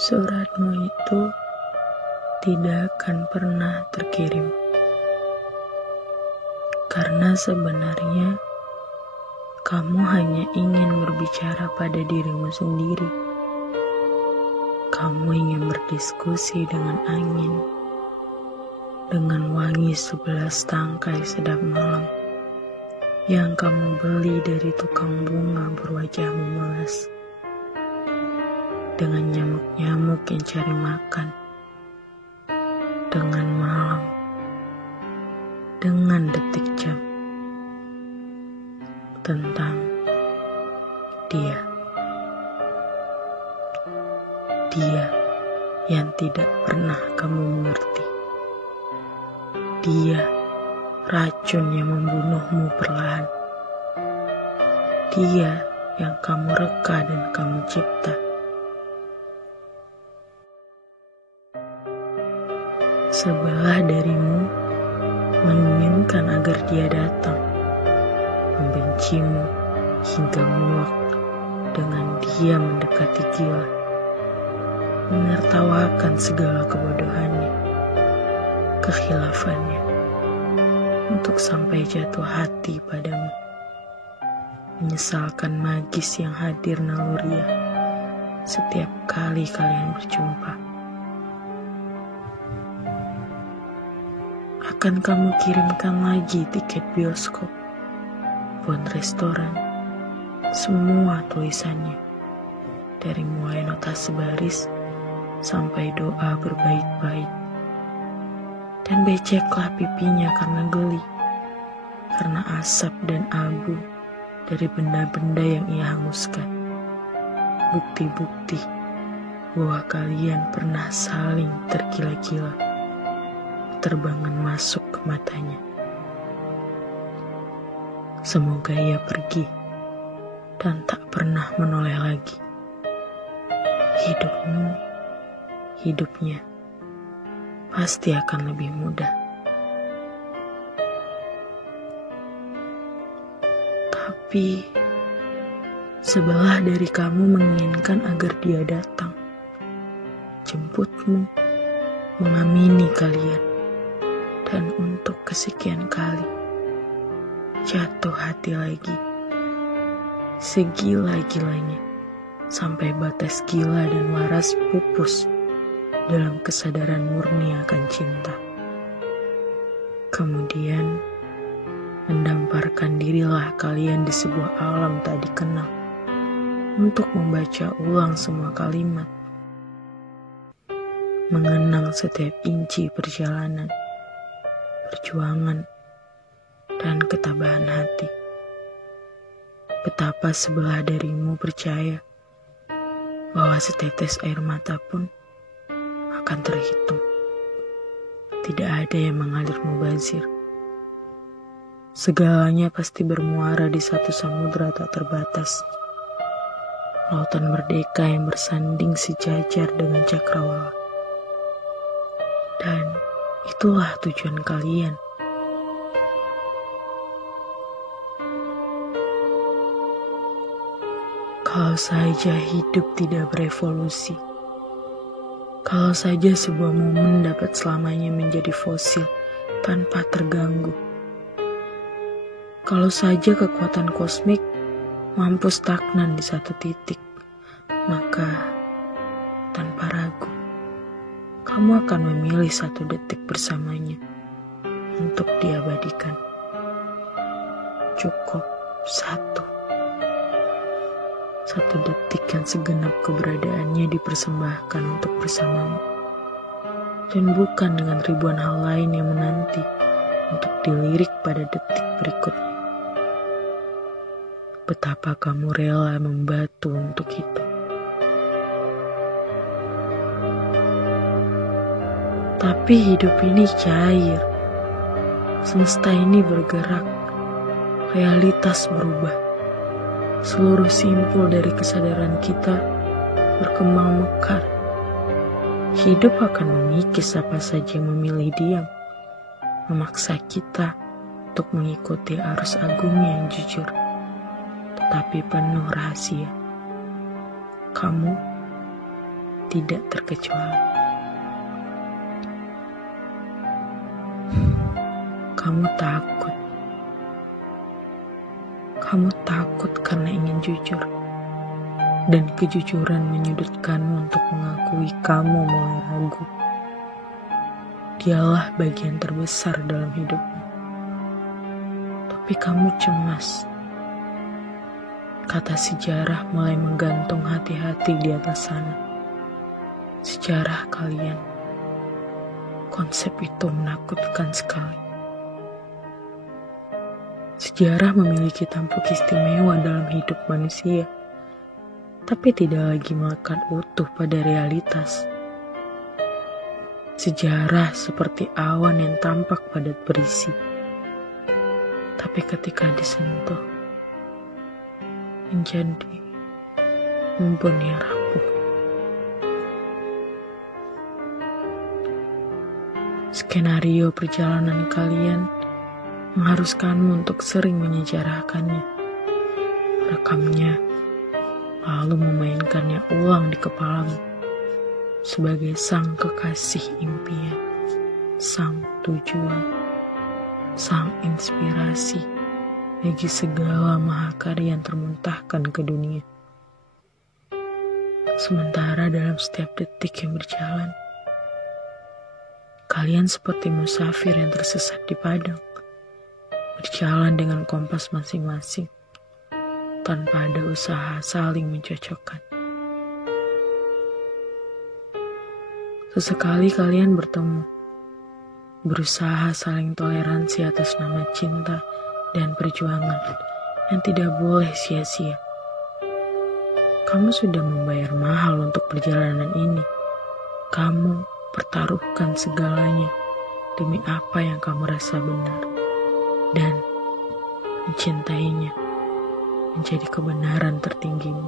Suratmu itu tidak akan pernah terkirim. Karena sebenarnya kamu hanya ingin berbicara pada dirimu sendiri. Kamu ingin berdiskusi dengan angin, dengan wangi 11 tangkai sedap malam yang kamu beli dari tukang bunga berwajah memelas, dengan nyamuk-nyamuk yang cari makan, dengan malam, dengan detik jam, tentang dia yang tidak pernah kamu mengerti, dia racun yang membunuhmu perlahan, dia yang kamu reka dan kamu cipta. Sebelah darimu menginginkan agar dia datang, membencimu hingga muak dengan dia mendekati gila, menertawakan segala kebodohannya, kekhilafannya, untuk sampai jatuh hati padamu, menyesalkan magis yang hadir naluriah setiap kali kalian berjumpa. Akan kamu kirimkan lagi tiket bioskop, bon restoran, semua tulisannya, dari mulai nota sebaris sampai doa berbaik-baik. Dan beceklah pipinya karena geli, karena asap dan abu dari benda-benda yang ia hanguskan. Bukti-bukti bahwa kalian pernah saling tergila-gila, terbangan masuk ke matanya. Semoga ia pergi dan tak pernah menoleh lagi. Hidupmu, hidupnya pasti akan lebih mudah. Tapi sebelah dari kamu menginginkan agar dia datang, jemputmu, mengamini kalian, dan untuk kesekian kali jatuh hati lagi, segila-gilanya, sampai batas gila dan waras pupus dalam kesadaran murni akan cinta. Kemudian mendamparkan dirilah kalian di sebuah alam tak dikenal untuk membaca ulang semua kalimat, mengenang setiap inci perjalanan, perjuangan, dan ketabahan hati. Betapa sebelah darimu percaya bahwa setetes air mata pun akan terhitung. Tidak ada yang mengalir mubazir. Segalanya pasti bermuara di satu samudra tak terbatas. Lautan merdeka yang bersanding sejajar dengan cakrawala. Dan itulah tujuan kalian. Kalau saja hidup tidak berevolusi, kalau saja sebuah momen dapat selamanya menjadi fosil tanpa terganggu, kalau saja kekuatan kosmik mampu stagnan di satu titik, maka tanpa ragu kamu akan memilih satu detik bersamanya untuk diabadikan. Cukup satu detik yang segenap keberadaannya dipersembahkan untuk bersamamu, dan bukan dengan ribuan hal lain yang menanti untuk dilirik pada detik berikutnya. Betapa kamu rela membatu untuk itu. Tapi hidup ini cair, semesta ini bergerak, realitas berubah. Seluruh simpul dari kesadaran kita berkembang mekar. Hidup akan mengikis apa saja yang memilih diam, memaksa kita untuk mengikuti arus agungnya yang jujur, tetapi penuh rahasia. Kamu tidak terkecuali. Kamu takut. Kamu takut karena ingin jujur. Dan kejujuran menyudutkanmu untuk mengakui kamu mulai ragu. Dialah bagian terbesar dalam hidupmu. Tapi kamu cemas. Kata sejarah mulai menggantung hati-hati di atas sana. Sejarah kalian. Konsep itu menakutkan sekali. Sejarah memiliki tampuk istimewa dalam hidup manusia, tapi tidak lagi melekat utuh pada realitas. Sejarah seperti awan yang tampak padat berisi, tapi ketika disentuh, menjadi embun yang rapuh. Skenario perjalanan kalian mengharuskanmu untuk sering menyejarahkannya, merekamnya, lalu memainkannya ulang di kepalamu sebagai sang kekasih impian, sang tujuan, sang inspirasi bagi segala mahakarya yang termuntahkan ke dunia. Sementara dalam setiap detik yang berjalan, kalian seperti musafir yang tersesat di padang, berjalan dengan kompas masing-masing, tanpa ada usaha saling mencocokkan. Sesekali kalian bertemu, berusaha saling toleransi atas nama cinta dan perjuangan yang tidak boleh sia-sia. Kamu sudah membayar mahal untuk perjalanan ini. Kamu pertaruhkan segalanya demi apa yang kamu rasa benar. Dan mencintainya menjadi kebenaran tertinggimu.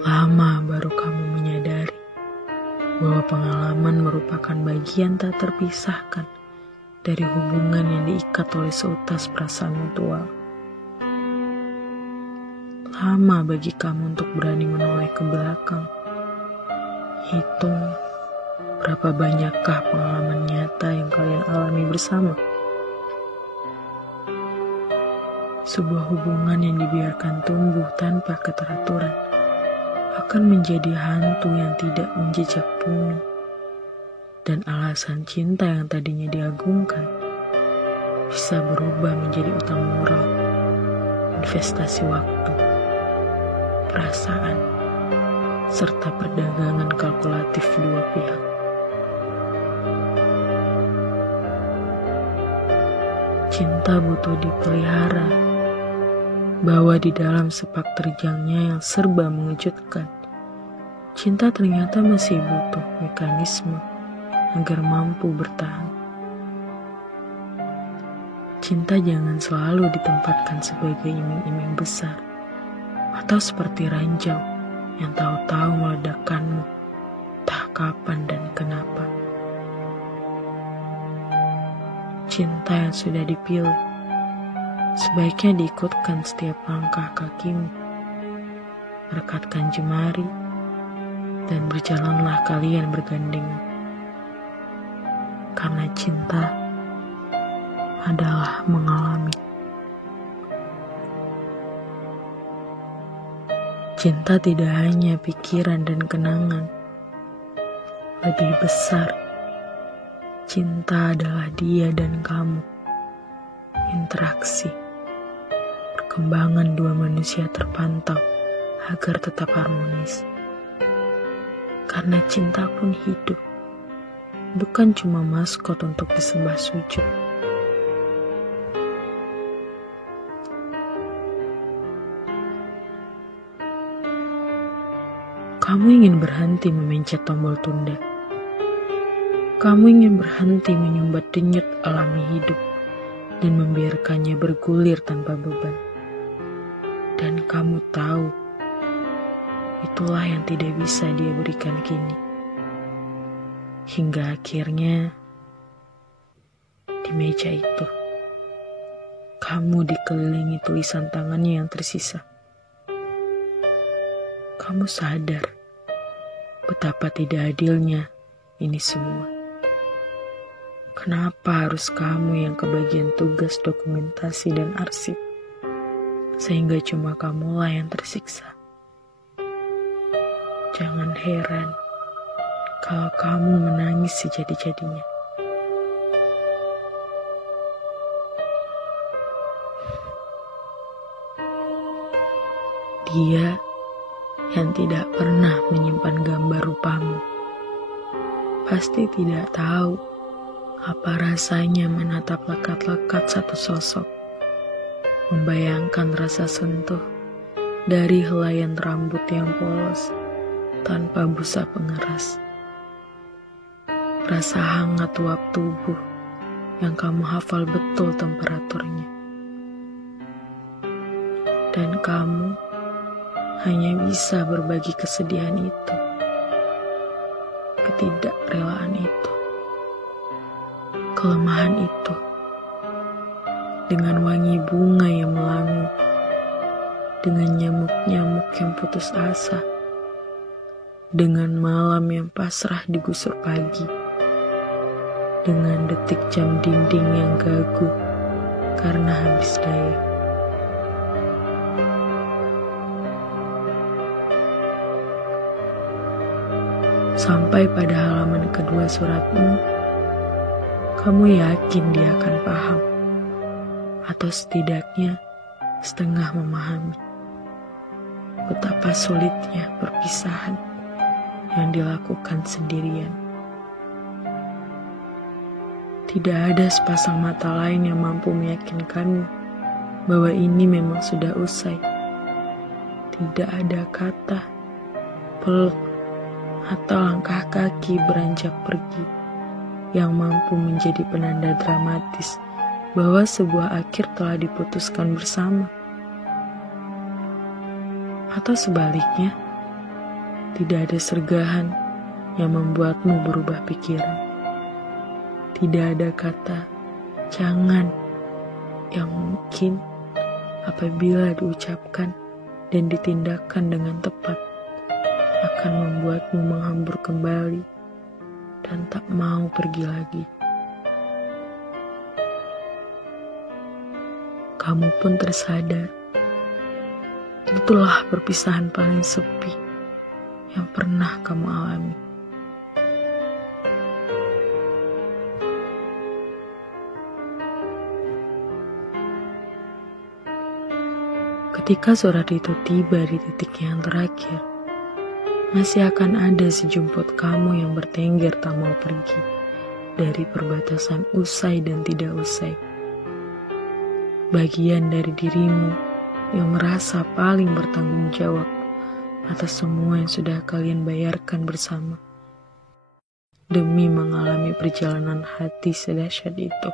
Lama baru kamu menyadari bahwa pengalaman merupakan bagian tak terpisahkan dari hubungan yang diikat oleh seutas perasaan mutual. Lama bagi kamu untuk berani menoleh ke belakang, hitung berapa banyakkah pengalaman nyata yang kalian alami bersama? Sebuah hubungan yang dibiarkan tumbuh tanpa keteraturan akan menjadi hantu yang tidak menjejak bumi. Dan alasan cinta yang tadinya diagungkan bisa berubah menjadi utang moral, investasi waktu, perasaan, serta perdagangan kalkulatif dua pihak. Cinta butuh dipelihara, bahwa di dalam sepak terjangnya yang serba mengejutkan, cinta ternyata masih butuh mekanisme agar mampu bertahan. Cinta jangan selalu ditempatkan sebagai iming-iming besar, atau seperti ranjau yang tahu-tahu meledakkanmu, entah kapan dan kenapa. Cinta yang sudah dipilih sebaiknya diikutkan setiap langkah kakimu. Rekatkan jemari dan berjalanlah kalian bergandengan. Karena cinta adalah mengalami. Cinta tidak hanya pikiran dan kenangan. Lebih besar, cinta adalah dia dan kamu. Interaksi, perkembangan dua manusia terpantau agar tetap harmonis. Karena cinta pun hidup, bukan cuma maskot untuk disembah sujud. Kamu ingin berhenti memencet tombol tunda. Kamu ingin berhenti menyumbat denyut alami hidup dan membiarkannya bergulir tanpa beban. Dan kamu tahu, itulah yang tidak bisa dia berikan kini. Hingga akhirnya, di meja itu, kamu dikelilingi tulisan tangannya yang tersisa. kamu sadar betapa tidak adilnya ini semua. Kenapa harus kamu yang kebagian tugas dokumentasi dan arsip, sehingga cuma kamulah yang tersiksa? Jangan heran kalau kamu menangis sejadi-jadinya. Dia yang tidak pernah menyimpan gambar rupamu pasti tidak tahu apa rasanya menatap lekat-lekat satu sosok, membayangkan rasa sentuh dari helaian rambut yang polos tanpa busa pengeras, rasa hangat uap tubuh yang kamu hafal betul temperaturnya, dan kamu hanya bisa berbagi kesedihan itu, ketidakrelaan itu, kelemahan itu, dengan wangi bunga yang melangu, dengan nyamuk-nyamuk yang putus asa, dengan malam yang pasrah digusur pagi, dengan detik jam dinding yang gagu karena habis daya. Sampai pada halaman kedua suratmu, kamu yakin dia akan paham, atau setidaknya setengah memahami betapa sulitnya perpisahan yang dilakukan sendirian. Tidak ada sepasang mata lain yang mampu meyakinkanmu bahwa ini memang sudah usai. Tidak ada kata, peluk, atau langkah kaki beranjak pergi yang mampu menjadi penanda dramatis bahwa sebuah akhir telah diputuskan bersama. Atau sebaliknya, tidak ada sergahan yang membuatmu berubah pikiran. Tidak ada kata jangan yang mungkin apabila diucapkan dan ditindakkan dengan tepat akan membuatmu menghambur kembali dan tak mau pergi lagi. Kamu pun tersadar, itulah perpisahan paling sepi yang pernah kamu alami. Ketika surat itu tiba di titik yang terakhir, masih akan ada sejumput kamu yang bertengger tak mau pergi dari perbatasan usai dan tidak usai. Bagian dari dirimu yang merasa paling bertanggung jawab atas semua yang sudah kalian bayarkan bersama demi mengalami perjalanan hati sedahsyat itu.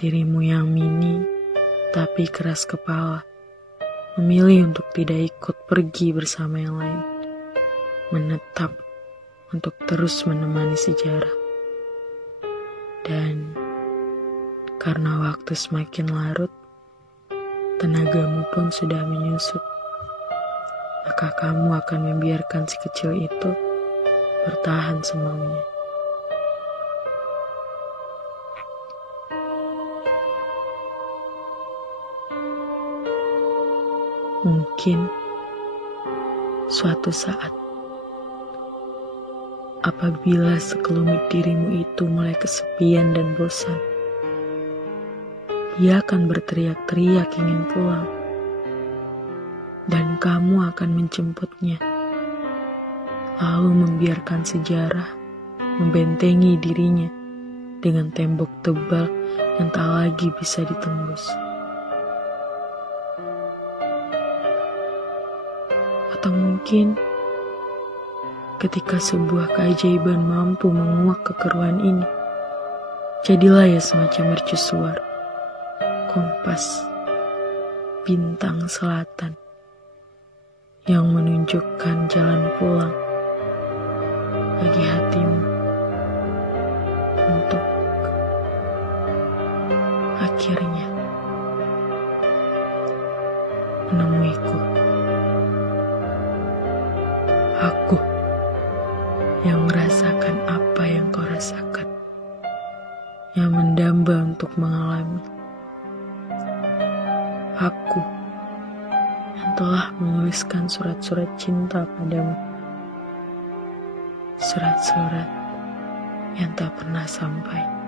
Dirimu yang mini tapi keras kepala, memilih untuk tidak ikut pergi bersama yang lain, menetap untuk terus menemani sejarah. Dan karena waktu semakin larut, tenagamu pun sudah menyusut, maka kamu akan membiarkan si kecil itu bertahan semaunya. Mungkin suatu saat, apabila sekelumit dirimu itu mulai kesepian dan bosan, dia akan berteriak-teriak ingin pulang, dan kamu akan menjemputnya, lalu membiarkan sejarah membentengi dirinya dengan tembok tebal yang tak lagi bisa ditembus. Atau mungkin ketika sebuah keajaiban mampu menguak kekeruan ini, jadilah ya semacam mercusuar, kompas, bintang selatan yang menunjukkan jalan pulang bagi hatimu untuk akhirnya menemuiku. yang merasakan apa yang kau rasakan, yang mendamba untuk mengalami. Aku yang telah menuliskan surat-surat cinta padamu, surat-surat yang tak pernah sampai.